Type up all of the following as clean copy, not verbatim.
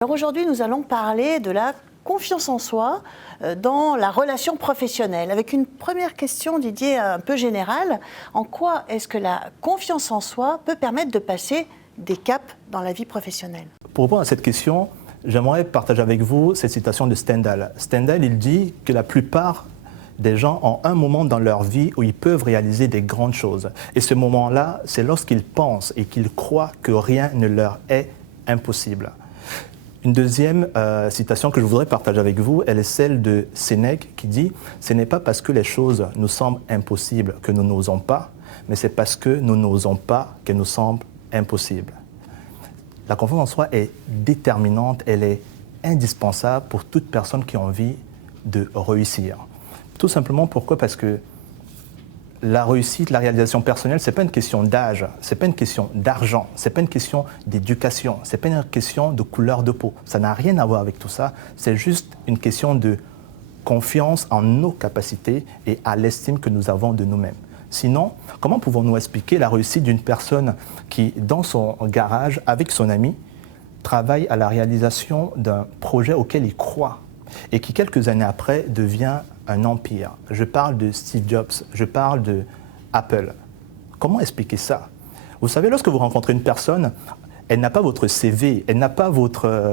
Alors aujourd'hui, nous allons parler de la confiance en soi dans la relation professionnelle. Avec une première question, Didier, un peu générale. En quoi est-ce que la confiance en soi peut permettre de passer des caps dans la vie professionnelle? Pour répondre à cette question, j'aimerais partager avec vous cette citation de Stendhal. Stendhal, il dit que la plupart des gens ont un moment dans leur vie où ils peuvent réaliser des grandes choses. Et ce moment-là, c'est lorsqu'ils pensent et qu'ils croient que rien ne leur est impossible. Une deuxième citation que je voudrais partager avec vous, elle est celle de Sénèque qui dit « Ce n'est pas parce que les choses nous semblent impossibles que nous n'osons pas, mais c'est parce que nous n'osons pas qu'elles nous semblent impossibles. » La confiance en soi est déterminante, elle est indispensable pour toute personne qui a envie de réussir. Tout simplement pourquoi? Parce que la réussite, la réalisation personnelle, ce n'est pas une question d'âge, ce n'est pas une question d'argent, ce n'est pas une question d'éducation, ce n'est pas une question de couleur de peau. Ça n'a rien à voir avec tout ça, c'est juste une question de confiance en nos capacités et à l'estime que nous avons de nous-mêmes. Sinon, comment pouvons-nous expliquer la réussite d'une personne qui, dans son garage, avec son ami, travaille à la réalisation d'un projet auquel il croit et qui, quelques années après, devient un empire? Je parle de Steve Jobs, je parle de Apple. Comment expliquer ça? Vous savez, lorsque vous rencontrez une personne, elle n'a pas votre CV, elle n'a pas votre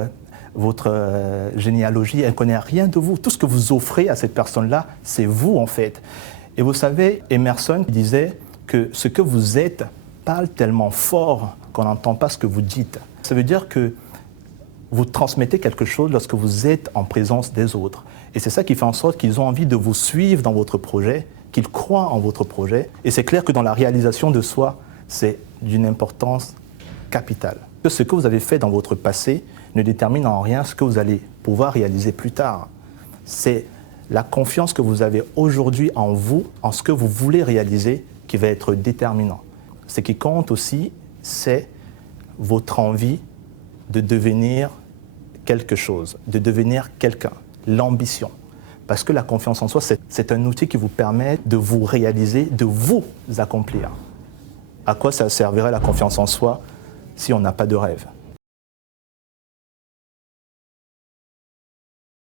généalogie, elle ne connaît rien de vous. Tout ce que vous offrez à cette personne-là, c'est vous en fait. Et vous savez, Emerson disait que ce que vous êtes parle tellement fort qu'on n'entend pas ce que vous dites. Ça veut dire que vous transmettez quelque chose lorsque vous êtes en présence des autres. Et c'est ça qui fait en sorte qu'ils ont envie de vous suivre dans votre projet, qu'ils croient en votre projet. Et c'est clair que dans la réalisation de soi, c'est d'une importance capitale. Ce que vous avez fait dans votre passé ne détermine en rien ce que vous allez pouvoir réaliser plus tard. C'est la confiance que vous avez aujourd'hui en vous, en ce que vous voulez réaliser, qui va être déterminant. Ce qui compte aussi, c'est votre envie de devenir quelque chose, de devenir quelqu'un, l'ambition. Parce que la confiance en soi, c'est un outil qui vous permet de vous réaliser, de vous accomplir. À quoi ça servirait la confiance en soi si on n'a pas de rêve ?